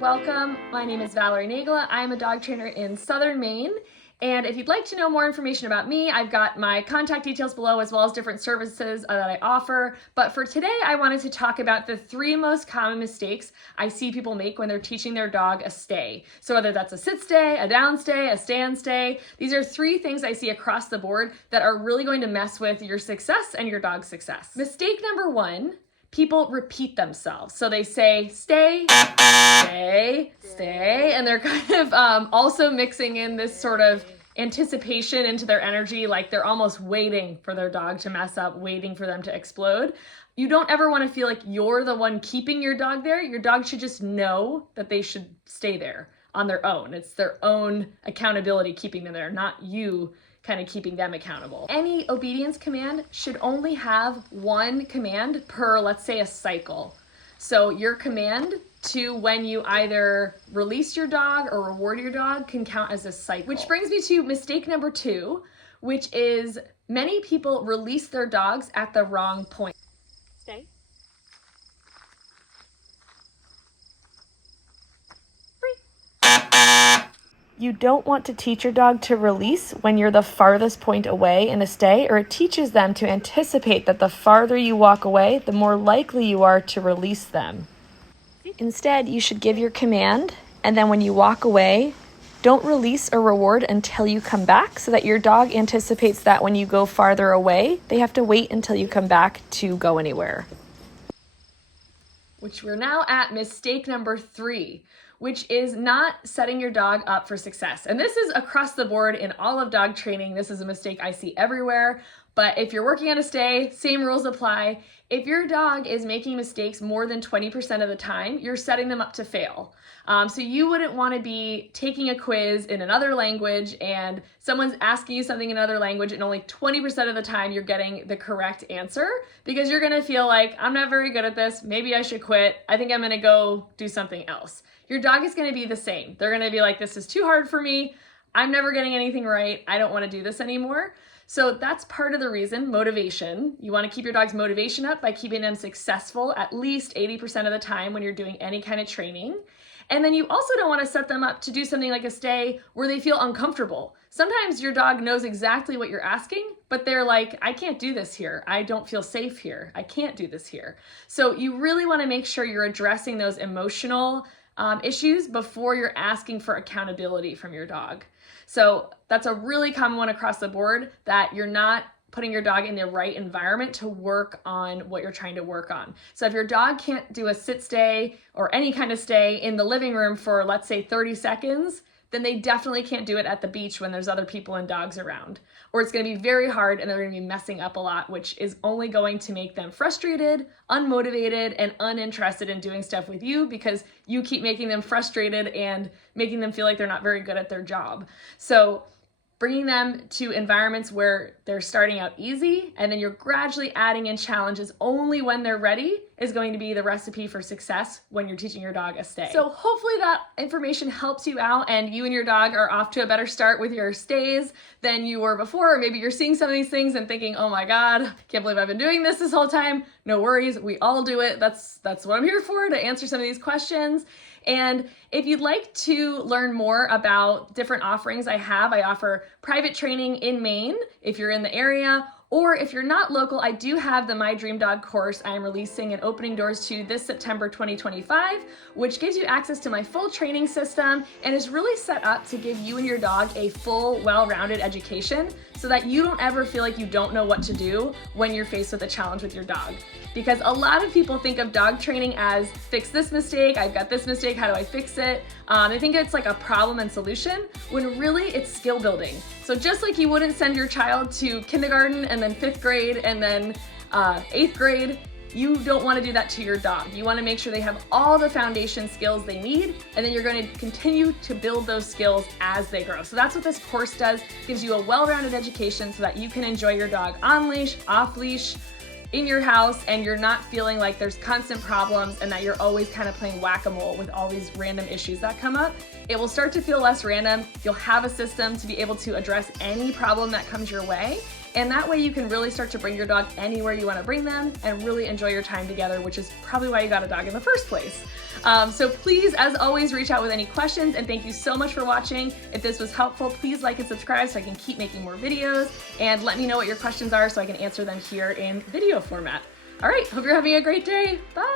welcome. My name is Valerie Nagala. I am a dog trainer in Southern Maine. And if you'd like to know more information about me, I've got my contact details below as well as different services that I offer. But for today, I wanted to talk about the 3 most common mistakes I see people make when they're teaching their dog a stay. So whether that's a sit stay, a down stay, a stand stay, these are 3 things I see across the board that are really going to mess with your success and your dog's success. Mistake number 1, people repeat themselves. So they say, stay, stay, stay, and they're kind of also mixing in this sort of anticipation into their energy, like they're almost waiting for their dog to mess up, waiting for them to explode. You don't ever want to feel like you're the one keeping your dog there. Your dog should just know that they should stay there on their own. It's their own accountability keeping them there, not you kind of keeping them accountable. Any obedience command should only have 1 command per, let's say, a cycle. So your command to when you either release your dog or reward your dog can count as a cycle. Which brings me to mistake number 2, which is many people release their dogs at the wrong point. Stay. You don't want to teach your dog to release when you're the farthest point away in a stay, or it teaches them to anticipate that the farther you walk away, the more likely you are to release them. Instead, you should give your command, and then when you walk away, don't release or reward until you come back, so that your dog anticipates that when you go farther away, they have to wait until you come back to go anywhere. Which we're now at mistake number 3, which is not setting your dog up for success. And this is across the board in all of dog training. This is a mistake I see everywhere. But if you're working on a stay, same rules apply. If your dog is making mistakes more than 20% of the time, you're setting them up to fail. So you wouldn't want to be taking a quiz in another language and someone's asking you something in another language and only 20% of the time you're getting the correct answer, because you're going to feel like, I'm not very good at this. Maybe I should quit. I think I'm going to go do something else. Your dog is going to be the same. They're going to be like, this is too hard for me. I'm never getting anything right. I don't want to do this anymore. So that's part of the reason, motivation. You want to keep your dog's motivation up by keeping them successful at least 80% of the time when you're doing any kind of training. And then you also don't want to set them up to do something like a stay where they feel uncomfortable. Sometimes your dog knows exactly what you're asking, but they're like, I can't do this here. I don't feel safe here. I can't do this here. So you really want to make sure you're addressing those emotional issues before you're asking for accountability from your dog. So that's a really common one across the board, that you're not putting your dog in the right environment to work on what you're trying to work on. So if your dog can't do a sit stay or any kind of stay in the living room for, let's say, 30 seconds, then they definitely can't do it at the beach when there's other people and dogs around. Or it's going to be very hard and they're going to be messing up a lot, which is only going to make them frustrated, unmotivated, and uninterested in doing stuff with you, because you keep making them frustrated and making them feel like they're not very good at their job. So bringing them to environments where they're starting out easy and then you're gradually adding in challenges only when they're ready is going to be the recipe for success when you're teaching your dog a stay. So hopefully that information helps you out and you and your dog are off to a better start with your stays than you were before. Or maybe you're seeing some of these things and thinking, oh my God, can't believe I've been doing this whole time. No worries, we all do it. That's what I'm here for, to answer some of these questions. And if you'd like to learn more about different offerings I offer private training in Maine if you're in the area, or if you're not local, I do have the My Dream Dog course I am releasing and opening doors to this September 2025, which gives you access to my full training system and is really set up to give you and your dog a full, well-rounded education so that you don't ever feel like you don't know what to do when you're faced with a challenge with your dog. Because a lot of people think of dog training as, fix this mistake, I've got this mistake, how do I fix it? They think it's like a problem and solution, when really it's skill building. So just like you wouldn't send your child to kindergarten and then 5th grade and then 8th grade, you don't want to do that to your dog. You want to make sure they have all the foundation skills they need, and then you're going to continue to build those skills as they grow. So that's what this course does. Gives you a well-rounded education so that you can enjoy your dog on leash, off leash, in your house, and you're not feeling like there's constant problems and that you're always kind of playing whack-a-mole with all these random issues that come up. It will start to feel less random. You'll have a system to be able to address any problem that comes your way, And that way you can really start to bring your dog anywhere you want to bring them and really enjoy your time together, which is probably why you got a dog in the first place. So please, as always, reach out with any questions, and thank you so much for watching. If this was helpful, please like and subscribe so I can keep making more videos, and let me know what your questions are so I can answer them here in video format. All right, hope you're having a great day. Bye.